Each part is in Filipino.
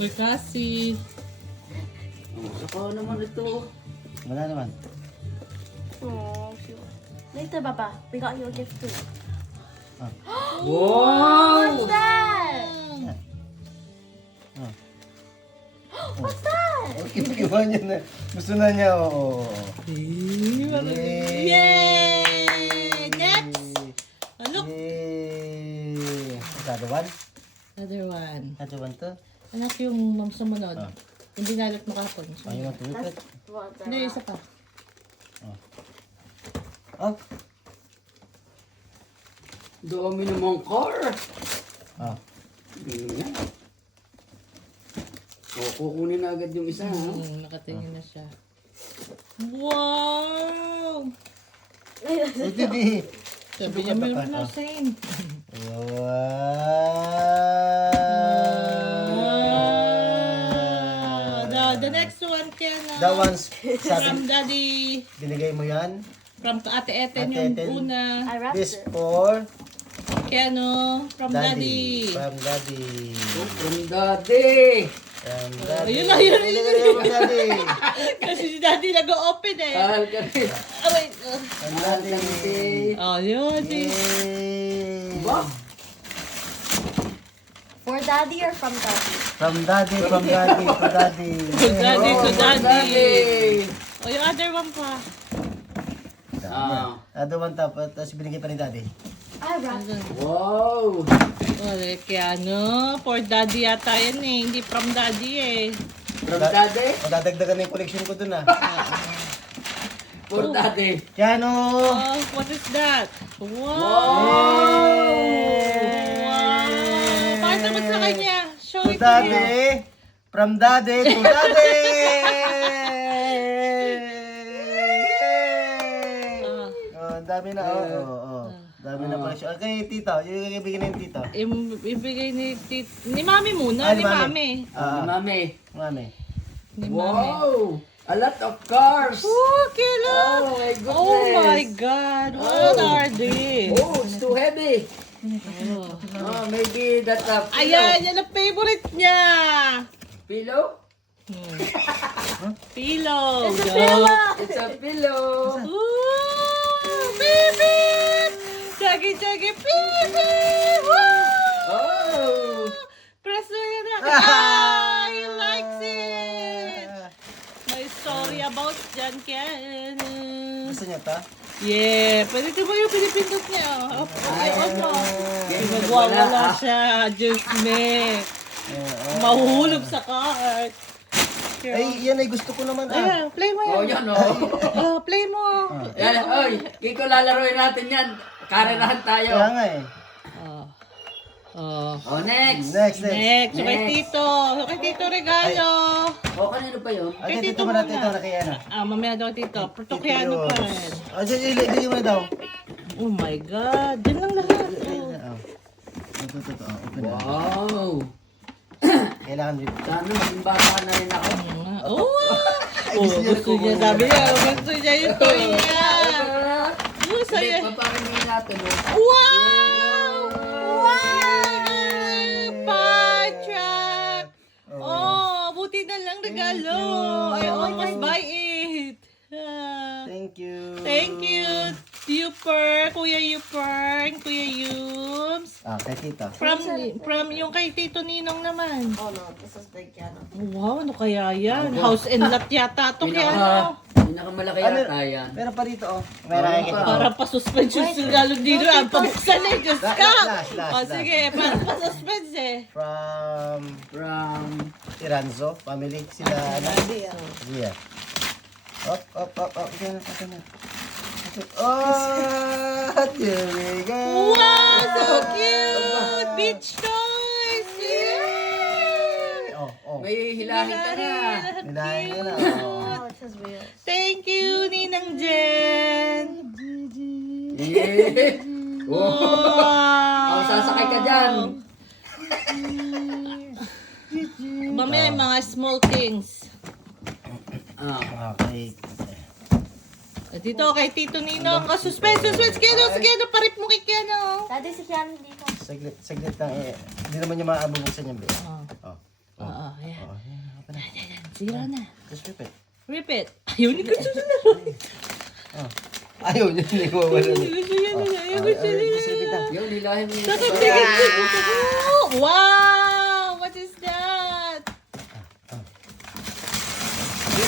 Uy, kasi. Saka naman ito. Wala naman. Oh, cute. Later, Papa. We got you a gift too. Wow! What's that? Oh. What's that? Okay, iwan niya na. Gusto na niya, oo. Yay! Next! Look! Yay! Another one? Another one. Another one to? Anak yung sumunod. Ah. Yung binalot mo kapon. Oh, you want to look at? What the? Hindi, isa pa. Oh. Dami namang car. Oh. Ganyan. O, kukunin na agad yung isa, ha? Nakatingin na siya. Wow! Ito di. Sabi niya, meron na same. Wow! The next one, Kiana. That one's From sabi, Daddy. binigay mo yan. From Ate Eten Ate yung Eten. una. I wrapped This it. for Kiano. From Daddy. From Daddy. Oh, from daddy. From Daddy. Ayun na, yun. From Daddy. Kasi si Daddy nag-open eh. Kahal ka rin. Oh, wait. From Daddy. Oh, yun. Yay! Ba? For daddy or from daddy? From Daddy, from Daddy, from Daddy. To Daddy, to From Daddy. Oh, yung other one pa. Ah. Other one tapos binigay pa ni Daddy. I wrapped it. Wow! Oh, Kiano. For Daddy yata yan eh. Hindi from Daddy eh. From daddy? Madadagdagan na yung collection ko dun ah. For daddy. Kiano! Oh, what is that? Wow! Yay! Wow! Pakita mo sa kanya. Show To it to him. Daddy! From Daddy to Daddy! Ah. Oh, ang dami na. Dami na pala siya. Okay, tito. Yung ibigay na yung tito. Ibigay ni Mami muna. Ah, Ni Mami. Mami. Mami. Ni Mami. Wow! A lot of cars! Oh, kilo! Oh my goodness! Oh my God! What are these? Oh, it's too heavy! Oh. Oh, maybe that's a pillow. Ayan, yan ang favorite niya! Pillow? Pillow! It's a pillow. It's a pillow! Ooh! Beep, beep! Chuggy, chuggy, beep, beep! Woo! Oh! Press mo yun na. Ah! He likes it! May story about John Ken. Gusto niya ta? Yeah, pwede ko ba yung pinipindot niya? Oh, on mo. Yes, Nagwawala wala, ah. siya. Diyos me. Mahuhulog sa cart. Ay, yan ay gusto ko naman Ayan, play mo Oh, yan. yan oh! Oh, play mo. Yan, oy! Kiko, lalaroin natin yan! Karerahan tayo! Kaya nga eh. Oh. Oh. Oh, next! Next. Next, so kay Next. Tito. So kay Tito regalo. Oh, kanino pa yun? Ay, Kay tito Tito mo na, muna. tito na kaya na. Mamaya daw Tito. Portokiano pa rin. Oh, sige, ilagay mo na daw. Oh my God. Diyan lang lahat. Oh. Ito. Open na. Wow! Kailangan din. Sana maging bata na rin ako. Oh, oh, gusto niya. Sabi niya, gusto niya yung toy niya. Oh, Hindi, saya. paparingin natin. Oh. Wow! Wow! Pie truck! Oh, buti na lang regalo. I almost buy it. Ah, Thank you. thank you, Yuper, Kuya Yuper, and Kuya Yums. Ah, kay tito. From yung kay Tito Ninong naman. Oh no, this is big piano. Wow, ano kaya yan? House and lot yata ito kaya ano? Pinakamalaki yata yan. Meron pa dito oh. Meron kay tito. Para pa-suspension lalo dito. Ang pabuksan eh, Diyos ka! Last. O sige, pa-suspense eh. From From... Iranzo family. Sila ano? Yeah. Up. Okay na. Oh, there we go. Wow, so cute! Beach toys! Yay! Oh. May hilahin ka na. Nilahin ka na. Oh, it has wheels. Thank you, Ninang Jen! Yeah. Oh. Wow! Oh, sasakay ka dyan. Mamaya yung mga small things. Ah. Okay. Dito kay Tito Ninong. Suspense! Kaya parip mo kay Kiano. Daddy, si Kian dito. Saglit lang eh. Hindi naman niya maabubuksan yung bed. Oh. Oh. Oo, yan. Oh, yan. Open na. Yan. Zero na. Just flip it. Repeat. Ayaw ni gusto na. Oh. Ayaw niya. Hindi ko wala. Gusto yan na. Ayaw gusto Just niya. flip it na. Yung lilahin mo yung Wow! What is that?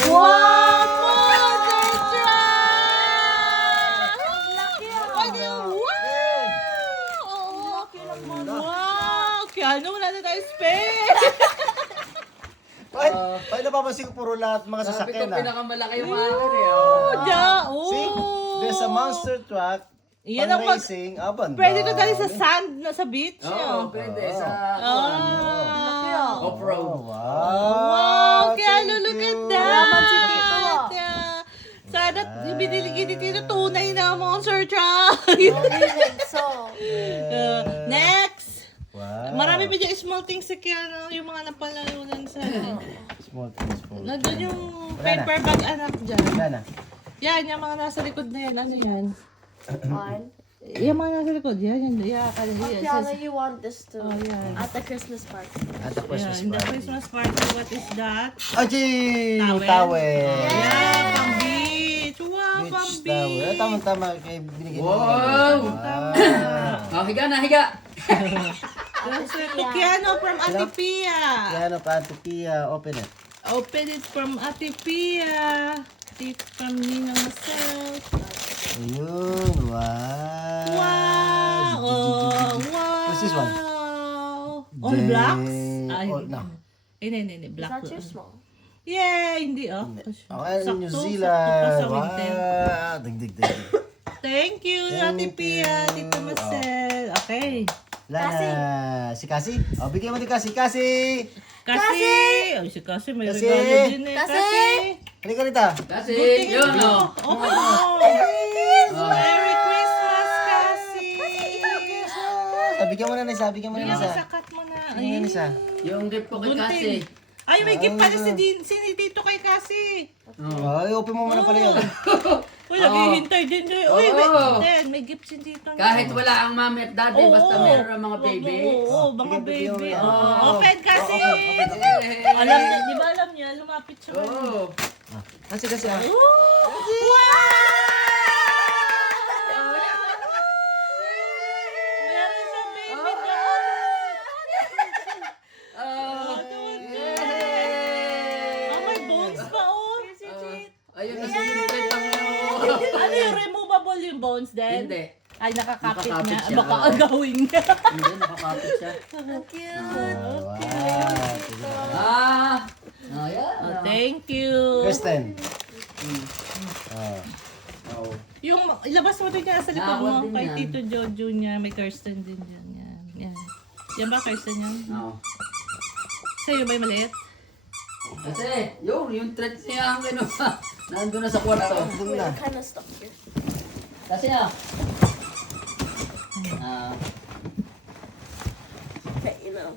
Wow! Mother truck! Wow! Wow! Kaya ano, wala na tayo space! Ay, napapansin ko puro lahat mga Sabi ko sasakyan pinakamalaki yung akin eh. See? There's a monster truck. Yan Pang ang pag- racing. Banda. Pwede to dali sa sand na sa beach. Oo, no? pwede. Sa Ah. off-road. Oh, wow. Wow! Kaya Thank look at you. that! Yeah. Sana binili dito tunay na monster truck. Next! Wow. Marami pa dyan small things sa kaya yung mga napalalunan sa... Small things for Nandun yung Wala na. paper bag anak dyan. Wala na. Yan, yung mga nasa likod na yan. Ano yan? One. Yung mga nasa likod. Yan, yan. Yeah, yan. Piano, you want this too. Oh, yan. At the Christmas party. At the Christmas Yan, the party. Christmas party. What is that? Ajay! Towel. Towel. Yeah, pang beach. Wow, Beach pang towel. beach. Tama-tama. Kaya binigyan mo. Wow! Wow. Oh, higa na, higa. That's it. Tukiano from Ate Pia. Yan ang Ate Pia. Open it. Open it from Ate Pia. Tip from Ninang myself. Ayun. Wow. Wow. Oh, wow. What's this one? All blacks? Ay, Oh, no. hindi. Is Black. that too small? Yay, hindi oh. Okay, New Sakto Zealand. sa winter. Wow. Dig. Thank you, Ate Pia, Tita Marcel. Okay. Lana. Si Cassie? Oh, bigyan mo ni Cassie. Cassie! Kasi, ay si Kasi may Kasi. regalo din eh. Kasi. Halika rito. Kasi, Good thing yun, ito. oh. Okay mo. Merry Christmas, Kasi. Bigyan mo na Nisa. Bigyan mo na Bigyan mo Nisa. sakat mo na. Bigyan mo Nisa. Yung gift ko kay Kasi. Gunting. Ay, may gift pala si Tito kay Kasi. Oh, i-open mo muna pala yun. Uy, naghihintay din doon. Uy, Oo. wait. May gift si Tito. Kahit wala ang mami at daddy, basta meron ang mga baby. Oo, mga Bigyan mo baby. yan. Open, Kasi. Eh, Alam niya, di ba alam niya? Lumapit siya. Oo. Kasi ah. Meron siyang baby doon. Ah, Ah, may bones pa, oh. ayun na sumipit ang Ano yung removable yung bones din? Hindi. Ay, nakakapit Nakakapit niya. siya. Baka agawin niya. Hindi, nakakapit siya. Wow. Ayan. Oh, thank you. Kristen. Oh. Oh. Yung, ilabas mo din niya sa likod Nakawat mo din kay yan. Tito Jojo niya. May Kirsten din dyan. Yan. Yan ba Kirsten yan? Oh. Sa'yo ba yung maliit? Kasi, yung thread niya ang kinuha. Nandun na sa kwarto. Doon na. Kind of stuck here. Kasi Okay, you know.